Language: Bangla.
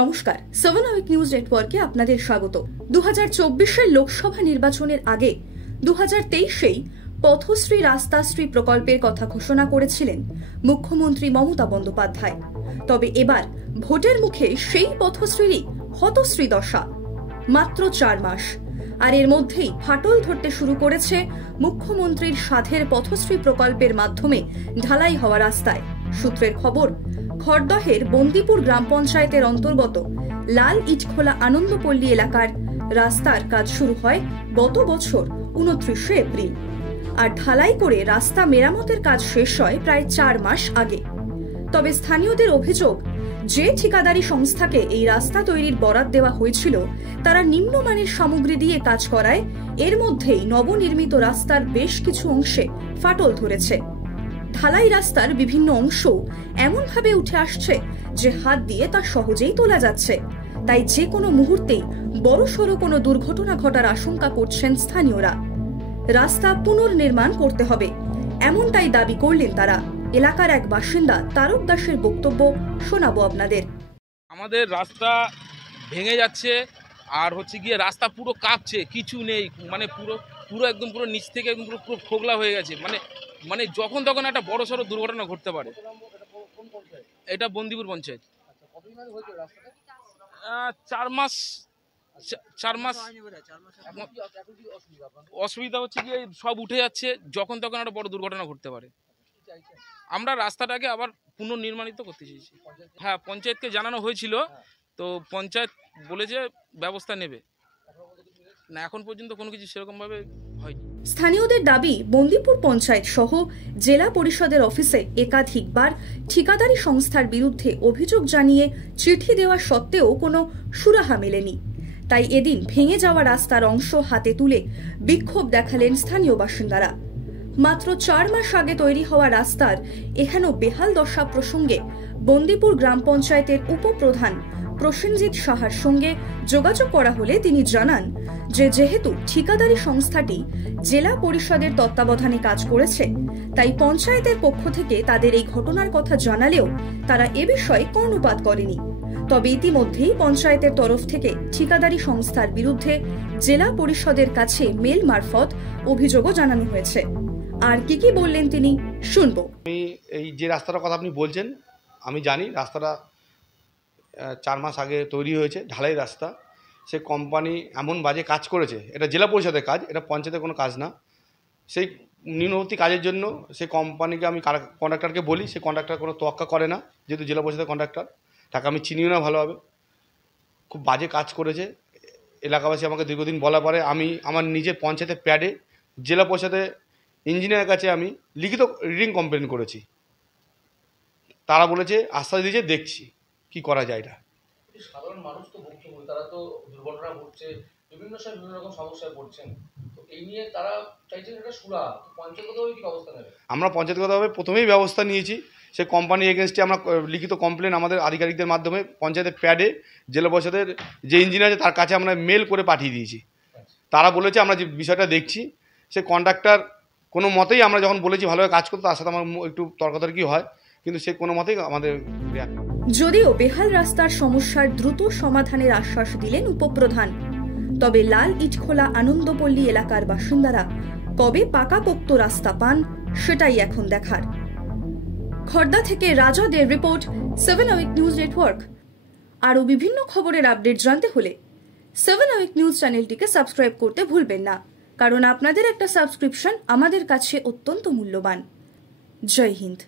নমস্কার, 7 আওয়ার নিউজ নেটওয়ার্কে আপনাদের স্বাগত। 2024 লোকসভা নির্বাচনের আগে 2023-এই পথশ্রী রাস্তাশ্রী প্রকল্পের কথা ঘোষণা করেছিলেন মুখ্যমন্ত্রী মমতা বন্দ্যোপাধ্যায়। তবে এবার ভোটের মুখে সেই পথশ্রীরই হতশ্রী দশা। মাত্র 4 মাস, আর এর মধ্যেই ফাটল ধরতে শুরু করেছে মুখ্যমন্ত্রীর সাধের পথশ্রী প্রকল্পের মাধ্যমে ঢালাই হওয়া রাস্তায়। সূত্রের খবর, খড়দহের বন্দিপুর গ্রাম পঞ্চায়েতের অন্তর্গত লাল ইটখোলা আনন্দপল্লী এলাকার রাস্তার কাজ শুরু হয় গত বছর 29 এপ্রিল, আর ঢালাই করে রাস্তা মেরামতের কাজ শেষ হয় প্রায় 4 মাস আগে। তবে স্থানীয়দের অভিযোগ, যে ঠিকাদারি সংস্থাকে এই রাস্তা তৈরির বরাত দেওয়া হয়েছিল তারা নিম্নমানের সামগ্রী দিয়ে কাজ করায় এর মধ্যেই নবনির্মিত রাস্তার বেশ কিছু অংশে ফাটল ধরেছে। ঢালাই রাস্তার বিভিন্ন অংশ এমনভাবে উঠে আসছে যে হাত দিয়ে তা সহজেই তোলা যাচ্ছে। তাই যে কোনো মুহূর্তেই বড়সড় কোনো দুর্ঘটনা ঘটার আশঙ্কা করছেন স্থানীয়রা। রাস্তা পুনর্নির্মাণ করতে হবে, এমনটাই দাবি করলেন তারা। এলাকার এক বাসিন্দা তারক দাসের বক্তব্য শোনাবো আপনাদের। আমাদের রাস্তা ভেঙে যাচ্ছে, আর গিয়ে রাস্তা পুরো কাঁপছে, কিছু নেই, মানে পুরো একদম পুরো নিচ থেকে একদম পুরো খোগলা হয়ে গেছে। মানে যখন তখন একটা বড় সড়ো দুর্ঘটনা ঘটতে পারে। এটা বন্দিপুর পঞ্চায়েত। 4 মাস অসুবিধা হচ্ছে গিয়ে সব উঠে যাচ্ছে, যখন তখন একটা বড় দুর্ঘটনা ঘটতে পারে। আমরা রাস্তাটাকে আবার পুনর্নির্মাণিত করতে চাইছি। হ্যাঁ, পঞ্চায়েতকে জানানো হয়েছিল, তো পঞ্চায়েত বলেছে ব্যবস্থা নেবে না। এখন পর্যন্ত কোনো কিছু সেরকম ভাবে হয়নি। স্থানীয়দের দাবি, বন্দিপুর পঞ্চায়েত সহ জেলা পরিষদের অফিসে একাধিকবার ঠিকাদারি সংস্থার বিরুদ্ধে অভিযোগ জানিয়ে চিঠি দেওয়া সত্ত্বেও কোনো সুরাহা মেলেনি। তাই এদিন ভেঙে যাওয়া রাস্তার অংশ হাতে তুলে বিক্ষোভ দেখালেন স্থানীয় বাসিন্দারা। মাত্র 4 মাস আগে তৈরি হওয়া রাস্তার এখানেও বেহাল দশা প্রসঙ্গে বন্দিপুর গ্রাম পঞ্চায়েতের উপপ্রধান প্রসেনজিৎ সাহার সঙ্গে যোগাযোগ করা হলে তিনি জানান যে যেহেতু ঠিকাদারি সংস্থাটি জেলা পরিষদের তত্ত্বাবধানে কাজ করেছে, তাই পঞ্চায়েতের পক্ষ থেকে তাদের এই ঘটনার কথা জানালেও তারা এ বিষয়ে কর্ণপাত করেনি। তবে ইতিমধ্যেই পঞ্চায়েতের তরফ থেকে ঠিকাদারি সংস্থার বিরুদ্ধে জেলা পরিষদের কাছে মেল মারফত অভিযোগও জানানো হয়েছে। আর কি বললেন তিনি শুনবো। এই যে রাস্তাটার কথা আপনি বলছেন, আমি জানি রাস্তাটা 4 মাস আগে তৈরি হয়েছে, ঢালাই রাস্তা। সে কোম্পানি এমন বাজে কাজ করেছে, এটা জেলা পরিষদের কাজ, এটা পঞ্চায়েতের কোনো কাজ না। সেই নিম্নবর্তী কাজের জন্য সে কোম্পানিকে আমি কন্ট্রাক্টরকে বলি, সে কন্ট্রাক্টর কোনো তোয়াক্কা করে না, যেহেতু জেলা পরিষদের কন্ট্রাক্টর, তাকে আমি চিনিও না ভালোভাবে। খুব বাজে কাজ করেছে। এলাকাবাসী আমাকে দীর্ঘদিন বলার পরে আমি আমার নিজের পঞ্চায়েতের প্যাডে জেলা পরিষদের ইঞ্জিনিয়ারের কাছে আমি লিখিত রিডিং কমপ্লেন করেছি। তারা বলেছে, আশ্বাস দিয়েছে, দেখছি কি করা যায়। এটা সাধারণ মানুষ তো ভুক্তভোগী, তারা তো দুর্ঘটনা ঘটছে, বিভিন্ন রকম সমস্যায় পড়ছেন, তো এই নিয়ে তারা চাইছেন এটা সুরা। পঞ্চায়েতগতভাবে কি ব্যবস্থা নেবে? আমরা পঞ্চায়েতগতভাবে প্রথমেই ব্যবস্থা নিয়েছি। সে কোম্পানি এগেনস্টে আমরা লিখিত কমপ্লেন আমাদের আধিকারিকদের মাধ্যমে পঞ্চায়েতের প্যাডে জেলা পরিষদের যে ইঞ্জিনিয়ার আছে তার কাছে আমরা মেল করে পাঠিয়ে দিয়েছি। তারা বলেছে আমরা যে বিষয়টা দেখছি। সে কন্ট্রাক্টর কোনো মতেই, আমরা যখন বলেছি ভালোভাবে কাজ করতে, তার সাথে আমার একটু তর্কাতর্কি হয়, কিন্তু সে কোনো মতেই আমাদের। যদিও বেহাল রাস্তার সমস্যার দ্রুত সমাধানের আশ্বাস দিলেন উপপ্রধান, তবে লাল ইটখোলা আনন্দপল্লী এলাকার বাসিন্দারা কবে পাকাপোক্ত রাস্তা পান সেটাই এখন দেখার। খড়দা থেকে রাজাদের রিপোর্ট, 7 আওয়ার নিউজ নেটওয়ার্ক। আরও বিভিন্ন খবরের আপডেট জানতে হলে 7 আওয়ার নিউজ চ্যানেলটিকে সাবস্ক্রাইব করতে ভুলবেন না, কারণ আপনাদের একটা সাবস্ক্রিপশন আমাদের কাছে অত্যন্ত মূল্যবান। জয় হিন্দ।